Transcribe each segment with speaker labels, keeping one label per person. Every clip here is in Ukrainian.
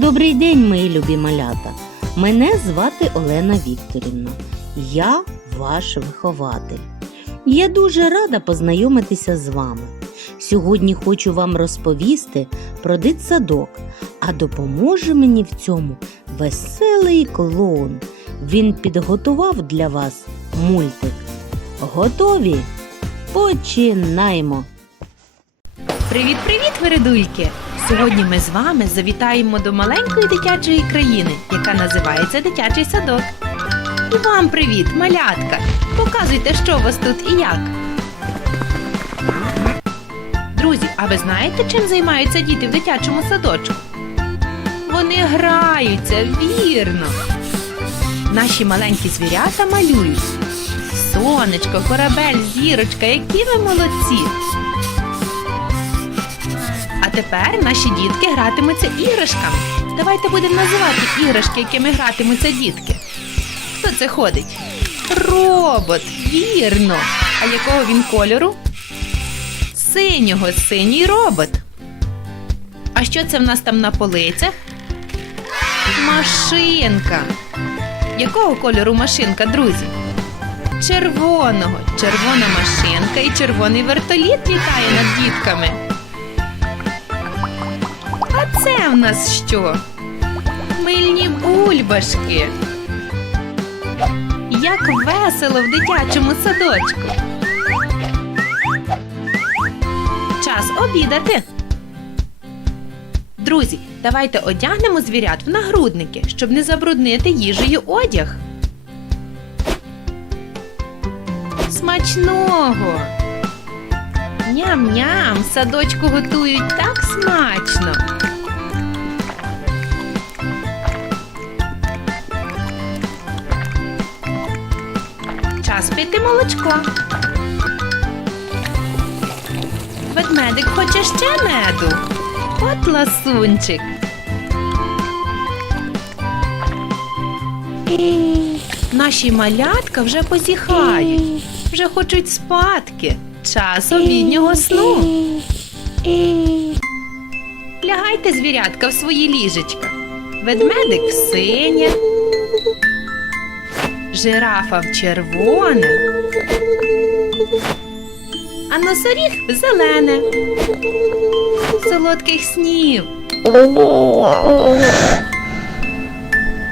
Speaker 1: Добрий день, мої любі малята. Мене звати Олена Вікторівна. Я ваш вихователь. Я дуже рада познайомитися з вами. Сьогодні хочу вам розповісти про дитсадок, а допоможе мені в цьому веселий клоун. Він підготував для вас мультик. Готові? Починаємо!
Speaker 2: Привіт-привіт, вередульки! Сьогодні ми з вами завітаємо до маленької дитячої країни, яка називається Дитячий садок. І вам привіт, малятка! Показуйте, що у вас тут і як. Друзі, а ви знаєте, чим займаються діти в дитячому садочку? Вони граються, вірно. Наші маленькі звірята малюють. Сонечко, корабель, зірочка, які ви молодці! Тепер наші дітки гратимуться іграшками. Давайте будемо називати іграшки, якими гратимуться дітки. Хто це ходить? Робот, вірно. А якого він кольору? Синього, синій робот. А що це в нас там на полицях? Машинка. Якого кольору машинка, друзі? Червоного. Червона машинка і червоний вертоліт літає над дітками. Це в нас що? Мильні бульбашки. Як весело в дитячому садочку. Час обідати. Друзі, давайте одягнемо звірят в нагрудники, щоб не забруднити їжею одяг. Смачного! Ням-ням, садочку готують так смачно. Час молочко. Ведмедик хоче ще меду. От ласунчик. Наші малятка вже позіхають, вже хочуть спадки. Час обіднього сну. Лягайте, звірятка, в свої ліжечка. Ведмедик в синє, жирафа в червоне, а носоріг в зелене. Солодких снів.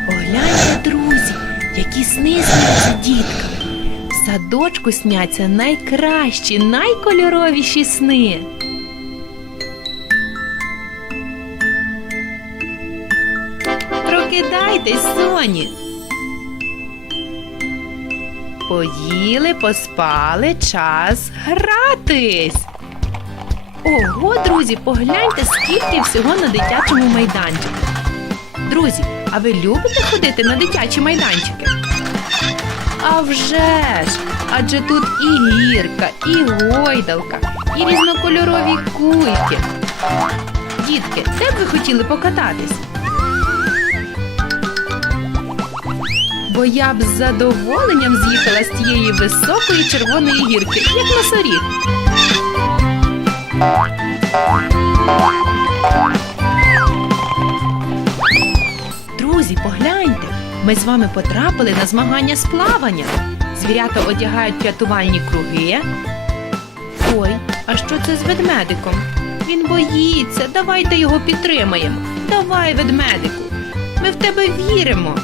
Speaker 2: Погляньте, друзі, які сни сняться діткам. В садочку сняться найкращі, найкольоровіші сни. Прокидайтесь, соні. Поїли, поспали, час гратись. Ого, друзі, погляньте, скільки всього на дитячому майданчику. Друзі, а ви любите ходити на дитячі майданчики? А вже ж! Адже тут і гірка, і гойдалка, і різнокольорові кульки. Дітки, де б ви хотіли покататись? Бо я б з задоволенням з'їхала з тієї високої червоної гірки, як носоріг. Друзі, погляньте, ми з вами потрапили на змагання з плавання. Звірята одягають рятувальні круги. Ой, а що це з ведмедиком? Він боїться. Давайте його підтримаємо. Давай, ведмедику. Ми в тебе віримо.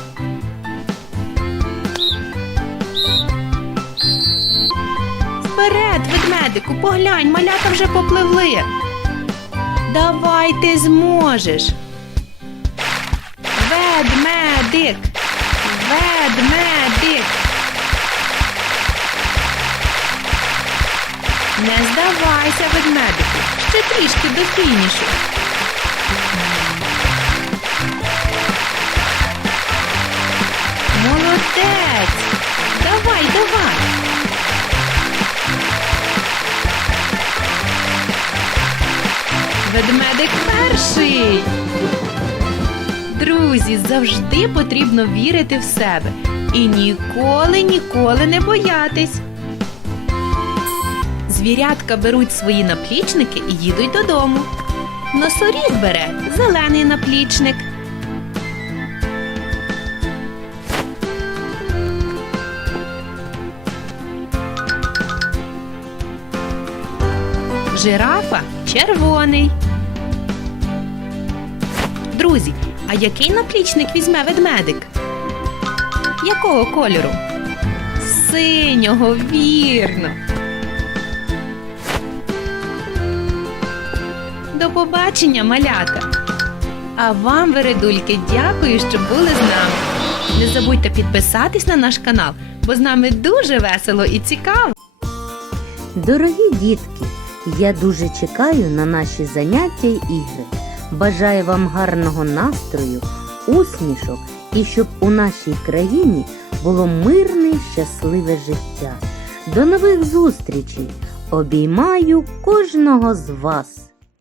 Speaker 2: Вперед, поглянь, малята вже попливли. Давай ти зможеш. Ведмедик. Ведмедик. Не здавайся, ведмедику. Ще трішки до фінішу. Молодець. Давай, давай. Едик перший. Друзі, завжди потрібно вірити в себе і ніколи, ніколи не боятись. Звірятка беруть свої наплічники і їдуть додому. Носоріг бере зелений наплічник. Жирафа червоний. Друзі, а який наплічник візьме ведмедик? Якого кольору? Синього, вірно. До побачення, малята! А вам, вередульки, дякую, що були з нами. Не забудьте підписатись на наш канал, бо з нами дуже весело і цікаво.
Speaker 1: Дорогі дітки, я дуже чекаю на наші заняття й ігри. Бажаю вам гарного настрою, усмішок і щоб у нашій країні було мирне і щасливе життя. До нових зустрічей! Обіймаю кожного з вас!